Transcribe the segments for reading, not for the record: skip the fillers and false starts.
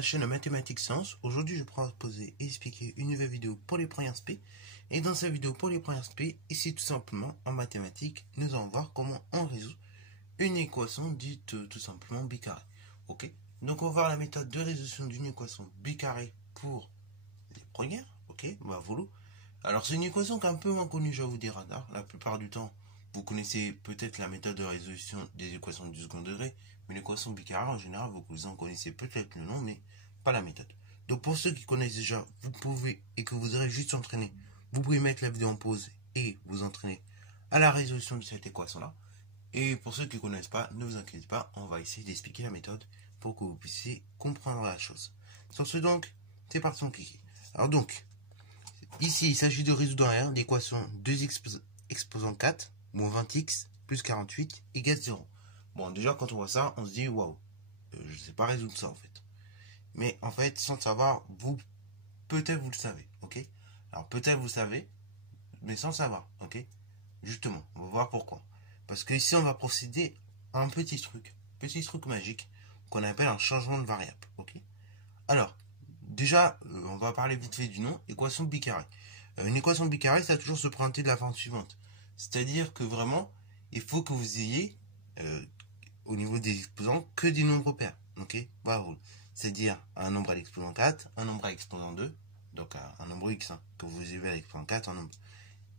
la chaîne Mathématiques Sciences. Aujourd'hui, je vais proposer et expliquer une nouvelle vidéo pour les premières SP. Et dans cette vidéo pour les premières SP, ici tout simplement en mathématiques, nous allons voir comment on résout une équation dite tout simplement bicarrée. Ok. Donc on va voir la méthode de résolution d'une équation bicarrée pour les premières. Ok. Bah voilà. Alors c'est une équation qui est un peu moins connue, je vais vous dire. La plupart du temps, vous connaissez peut-être la méthode de résolution des équations du second degré, mais l'équation bicarrée en général, vous en connaissez peut-être le nom, mais pas la méthode. Donc pour ceux qui connaissent déjà, vous pouvez, et que vous aurez juste entraîné, vous pouvez mettre la vidéo en pause et vous entraîner à la résolution de cette équation-là. Et pour ceux qui ne connaissent pas, ne vous inquiétez pas, on va essayer d'expliquer la méthode pour que vous puissiez comprendre la chose. Sur ce donc, c'est parti, on clique. Alors donc, ici, il s'agit de résoudre en R l'équation 2x exposant 4 moins 20x plus 48 égale 0. Bon, déjà, quand on voit ça, on se dit, waouh, je ne sais pas résoudre ça, en fait. Mais, en fait, sans le savoir, peut-être vous le savez, ok? Alors, peut-être vous le savez, mais sans le savoir, ok? Justement, on va voir pourquoi. Parce que ici, on va procéder à un petit truc magique, qu'on appelle un changement de variable, ok? Alors, déjà, on va parler vite fait du nom, équation bicarrée. Une équation bicarrée, ça va toujours se présenter de la forme suivante. C'est-à-dire que vraiment, il faut que vous ayez, au niveau des exposants, que des nombres pairs. Ok, voilà. C'est-à-dire un nombre à l'exposant 4, un nombre à l'exposant 2, donc un nombre x que vous avez à l'exposant 4,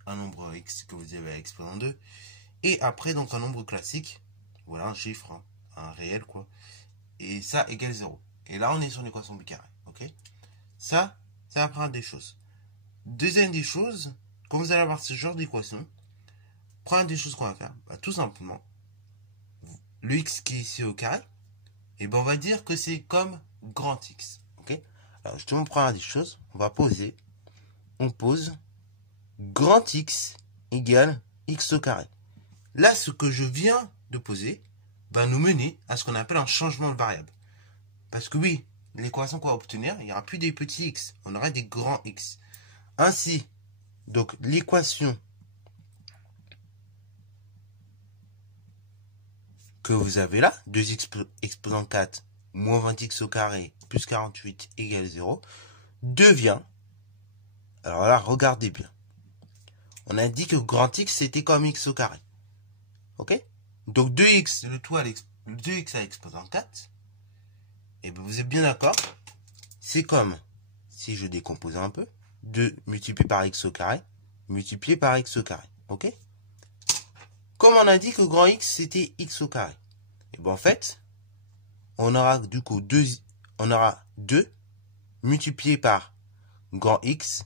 un nombre x que vous avez à l'exposant 2, et après donc un nombre classique, voilà, un chiffre, un réel quoi, et ça égale 0. Et là on est sur l'équation bicarrée, ok. Ça apprend des choses. Deuxième des choses, quand vous allez avoir ce genre d'équation, première des choses qu'on va faire, bah, tout simplement, le x qui est ici au carré, et ben on va dire que c'est comme grand X. Ok. Alors justement, première des choses, on pose grand X égale X au carré. Là, ce que je viens de poser va nous mener à ce qu'on appelle un changement de variable. Parce que oui, l'équation qu'on va obtenir, il n'y aura plus des petits x, on aura des grands X. Ainsi, donc l'équation que vous avez là, 2x exposant 4 moins 20x au carré plus 48 égale 0, devient, alors là, regardez bien, on a dit que grand X, c'était comme x au carré. Ok? Donc 2x, le 2x à l'exposant 4, et bien vous êtes bien d'accord, c'est comme, si je décompose un peu, 2 multiplié par x au carré, multiplié par x au carré. Ok? Comme on a dit que grand X, c'était x au carré. Et bien en fait, on aura du coup 2 multiplié par grand X,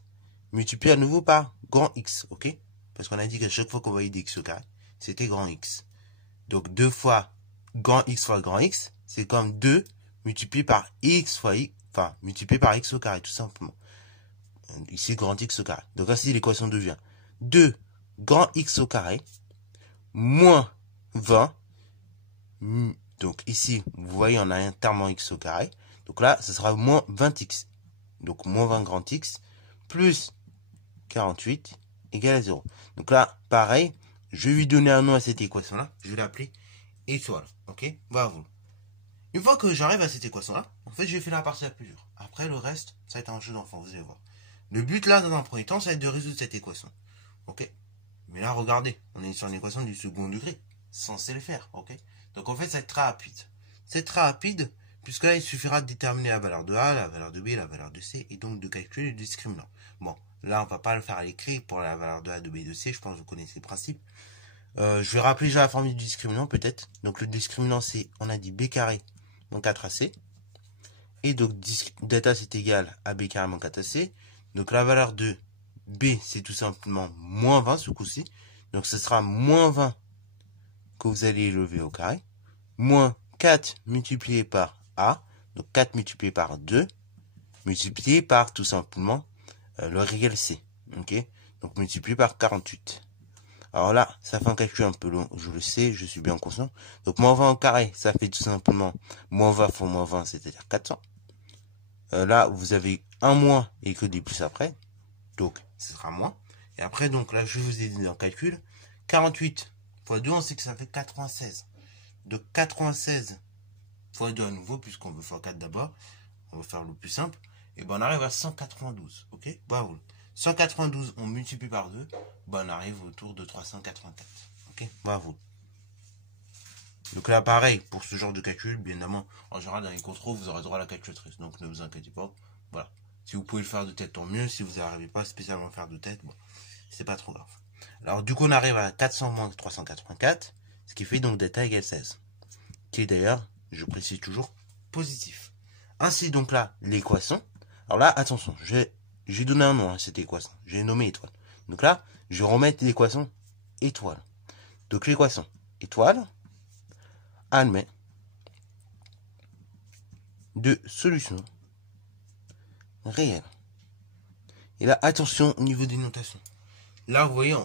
multiplié à nouveau par grand X, ok? Parce qu'on a dit qu'à chaque fois qu'on voyait des x au carré, c'était grand X. Donc 2 fois grand X, c'est comme 2 multiplié par x fois x, enfin, multiplié par x au carré, tout simplement. Ici, grand X au carré. Donc ainsi, l'équation devient 2 grand X au carré, moins 20, donc ici, vous voyez, on a un terme en x au carré. Donc là, ce sera moins 20x. Donc moins 20 grand X plus 48 égale à 0. Donc là, pareil, je vais lui donner un nom à cette équation-là. Je vais l'appeler étoile. Ok? Voilà. Une fois que j'arrive à cette équation-là, en fait, j'ai fait la partie la plus dure. Après, le reste, ça va être un jeu d'enfant, vous allez voir. Le but là, dans un premier temps, ça va être de résoudre cette équation. Ok? Mais là, regardez, on est sur une équation du second degré. Censé le faire, ok? Donc en fait, ça va être très rapide. C'est très rapide, puisque là, il suffira de déterminer la valeur de A, la valeur de B, la valeur de C, et donc de calculer le discriminant. Bon, là, on va pas le faire à l'écrit pour la valeur de A, de B, de C, je pense que vous connaissez le principe. Je vais rappeler déjà la formule du discriminant, peut-être. Donc le discriminant, c'est, on a dit B carré moins 4AC. Et donc, data, c'est égal à B carré moins 4AC. Donc la valeur de B, c'est tout simplement moins 20 ce coup-ci. Donc ce sera moins 20 que vous allez élever au carré, moins 4 multiplié par A, donc 4 multiplié par 2, multiplié par tout simplement le réel C, ok? Donc multiplié par 48. Alors là, ça fait un calcul un peu long, je le sais, je suis bien conscient. Donc moins 20 au carré, ça fait tout simplement moins 20 fois moins 20, c'est-à-dire 400. Là, vous avez un moins et que des plus après, donc ce sera moins. Et après, donc là, je vous ai donné un calcul. 48 fois 2, on sait que ça fait 96. Donc 96 fois 2 à nouveau, puisqu'on veut fois 4 d'abord. on va faire le plus simple, et ben on arrive à 192, ok? Bravo. 192, on multiplie par 2, ben on arrive autour de 384, ok? Bravo. Donc là, pareil, pour ce genre de calcul, bien évidemment, en général, dans les contrôles, vous aurez droit à la calculatrice, donc ne vous inquiétez pas, voilà. Si vous pouvez le faire de tête, tant mieux, si vous n'arrivez pas spécialement à faire de tête, bon, c'est pas trop grave. Alors du coup, on arrive à 400 moins 384, ce qui fait donc delta égale 16, qui est d'ailleurs, je précise toujours, positif. Ainsi donc là, l'équation, alors là, attention, j'ai donné un nom à cette équation, j'ai nommé étoile. Donc là, je vais remettre l'équation étoile. Donc l'équation étoile admet de solutions réelles. Et là, attention au niveau des notations. Là, vous voyez,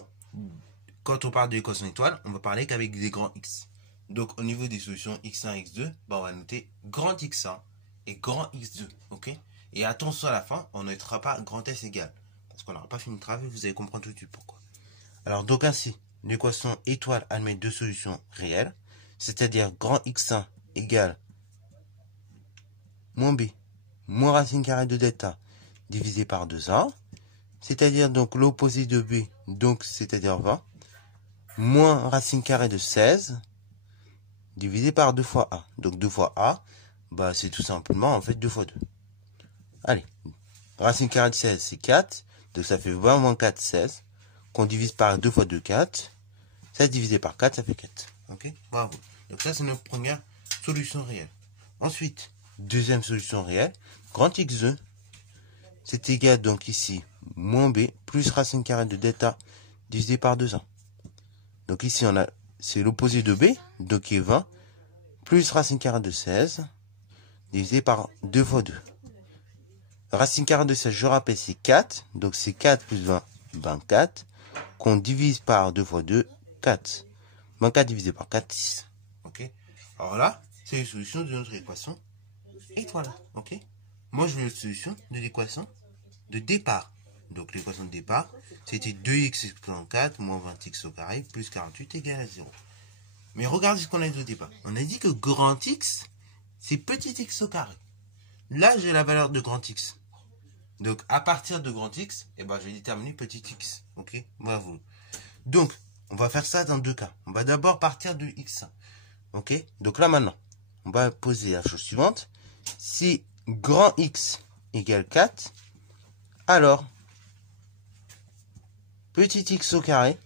quand on parle de l'équation étoile, on va parler qu'avec des grands X. Donc, au niveau des solutions X1, X2, bah, on va noter grand X1 et grand X2. Ok? Et attention à la fin, on ne notera pas grand S égal. Parce qu'on n'aura pas fini de travailler, vous allez comprendre tout de suite pourquoi. Alors, donc ainsi, l'équation étoile admet deux solutions réelles, c'est-à-dire grand X1 égale moins B, moins racine carrée de delta, divisé par 2A, c'est-à-dire donc l'opposé de B, donc c'est-à-dire 20, moins racine carrée de 16, divisé par 2 fois A. Donc 2 fois A, bah c'est tout simplement en fait 2 fois 2. Allez, racine carrée de 16 c'est 4, donc ça fait 20 moins 4, 16, qu'on divise par 2 fois 2, 4, 16 divisé par 4, ça fait 4. Ok, bravo. Donc ça c'est notre première solution réelle. Ensuite, deuxième solution réelle, grand X2, c'est égal donc ici, moins B, plus racine carrée de delta, divisé par 2A. Donc ici, on a, c'est l'opposé de B, donc qui est 20, plus racine carrée de 16, divisé par 2 fois 2. Racine carrée de 16, je rappelle, c'est 4, donc c'est 4 plus 20, 24, qu'on divise par 2 fois 2, 4. 24 divisé par 4, 6. Ok. Alors là, c'est les solutions de notre équation étoile. Ok. Moi, je veux la solution de l'équation de départ. Donc l'équation de départ, c'était 2x exposant 4 moins 20x au carré plus 48 égale à 0. Mais regardez ce qu'on a dit au départ. On a dit que grand X, c'est petit x au carré. Là, j'ai la valeur de grand X. Donc à partir de grand X, eh ben, je vais déterminer petit x. Ok, bravo. Donc, on va faire ça dans deux cas. On va d'abord partir de x1. Ok, donc là maintenant, on va poser la chose suivante. Si grand X égale 4, alors petit x au carré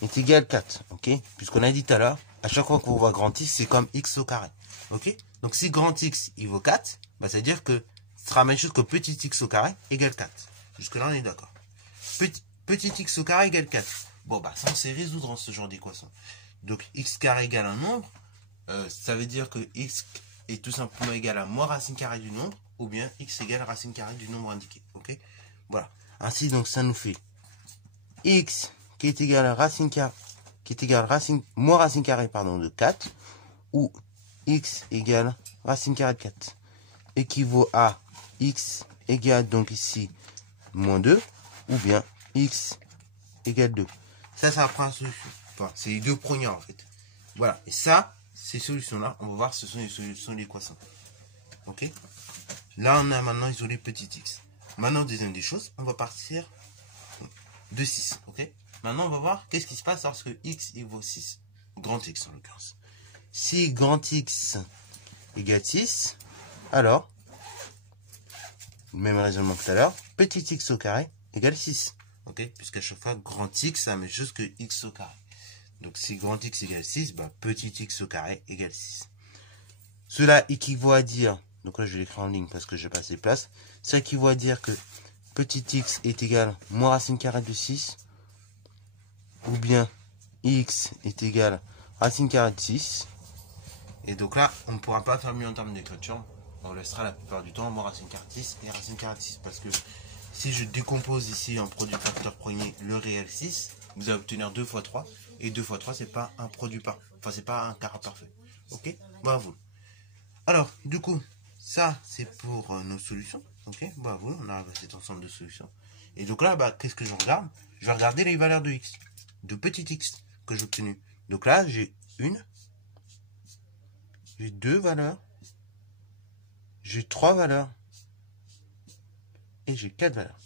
est égal à 4, ok? Puisqu'on a dit tout à l'heure, à chaque fois qu'on voit grand X, c'est comme x au carré, ok? Donc si grand X, il vaut 4, bah, ça veut dire que ce sera la même chose que petit x au carré égale 4. Jusque là, on est d'accord. Petit x au carré égale 4. Bon, bah ça, on sait résoudre en ce genre d'équation. Donc x carré égale un nombre, ça veut dire que x est tout simplement égal à moins racine carrée du nombre, ou bien x égale racine carrée du nombre indiqué, ok? Voilà. Ainsi, donc, ça nous fait x qui est égal à racine carrée, moins racine carrée, pardon, de 4, ou x égale racine carrée de 4, équivaut à x égale donc ici moins 2, ou bien x égale 2. Ça prend la solution. Enfin, c'est les deux premières en fait. Voilà. Et ça, ces solutions-là, on va voir, ce sont les solutions de l'équation. Ok? Là, on a maintenant isolé petit x. Maintenant, deuxième des choses, on va partir de 6. Ok? Maintenant, on va voir qu'est-ce qui se passe lorsque x il vaut 6. Grand X en l'occurrence. Si grand X égale 6, alors, même raisonnement que tout à l'heure, petit x au carré égale 6. Ok? Puisqu'à chaque fois, grand X, c'est la même chose que x au carré. Donc, si grand X égale 6, bah, petit x au carré égale 6. Cela équivaut à dire, donc là, je vais l'écrire en ligne parce que je passe les places, ça équivaut à dire que petit x est égal moins racine carrée de 6, ou bien x est égal racine carrée de 6. Et donc là, on ne pourra pas faire mieux en termes d'écriture. On laissera la plupart du temps moins racine carrée de 6 et racine carrée de 6. Parce que si je décompose ici en produit facteur premier le réel 6, vous allez obtenir 2 fois 3. Et 2 fois 3, c'est pas un produit parfait. Enfin, c'est pas un carré parfait. Ok? Bravo. Alors, du coup, ça, c'est pour nos solutions. Ok? Bravo, on arrive à cet ensemble de solutions. Et donc là, bah, qu'est-ce que je regarde? Je vais regarder les valeurs de x, de petit x que j'ai obtenu. Donc là, j'ai deux valeurs. j'ai 3 valeurs. Et j'ai 4 valeurs.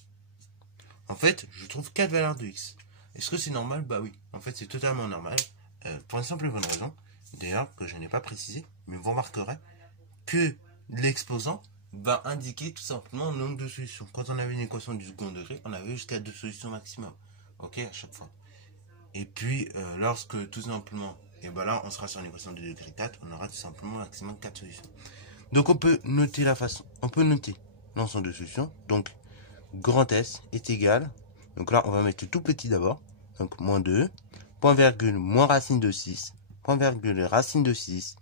En fait, je trouve 4 valeurs de x. Est-ce que c'est normal? Bah oui. En fait, c'est totalement normal. Pour une simple et bonne raison. D'ailleurs, que je n'ai pas précisé. Mais vous remarquerez que l'exposant va indiquer tout simplement le nombre de solutions. Quand on avait une équation du second degré, on avait jusqu'à 2 solutions maximum. Ok, à chaque fois. Et puis, lorsque tout simplement, et ben là, on sera sur une équation de degré 4, on aura tout simplement maximum 4 solutions. Donc, on peut noter la façon. On peut noter l'ensemble de solutions. Donc, grand S est égal. Donc là, on va mettre le tout petit d'abord. Donc, moins 2. Point virgule, moins racine de 6. Point virgule, racine de 6.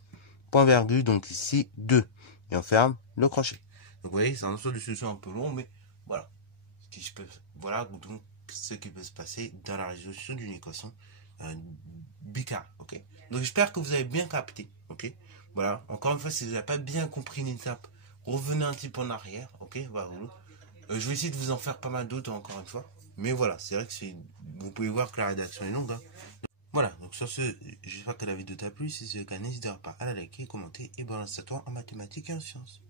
Point virgule, donc ici, 2. Et on ferme le crochet. Donc, vous voyez, c'est un ensemble de solutions un peu long, mais voilà. Voilà donc ce qui peut se passer dans la résolution d'une équation bicarrée. Ok. Donc, j'espère que vous avez bien capté. Ok. Voilà. Encore une fois, si vous n'avez pas bien compris une étape, revenez un petit peu en arrière. Ok. Voilà. Je vais essayer de vous en faire pas mal d'autres encore une fois. Mais voilà, c'est vrai que vous pouvez voir que la rédaction est longue. Hein. Voilà, donc sur ce, j'espère que la vidéo t'a plu. Si c'est le cas, n'hésitez pas à la liker, commenter et balancer à toi en mathématiques et en sciences.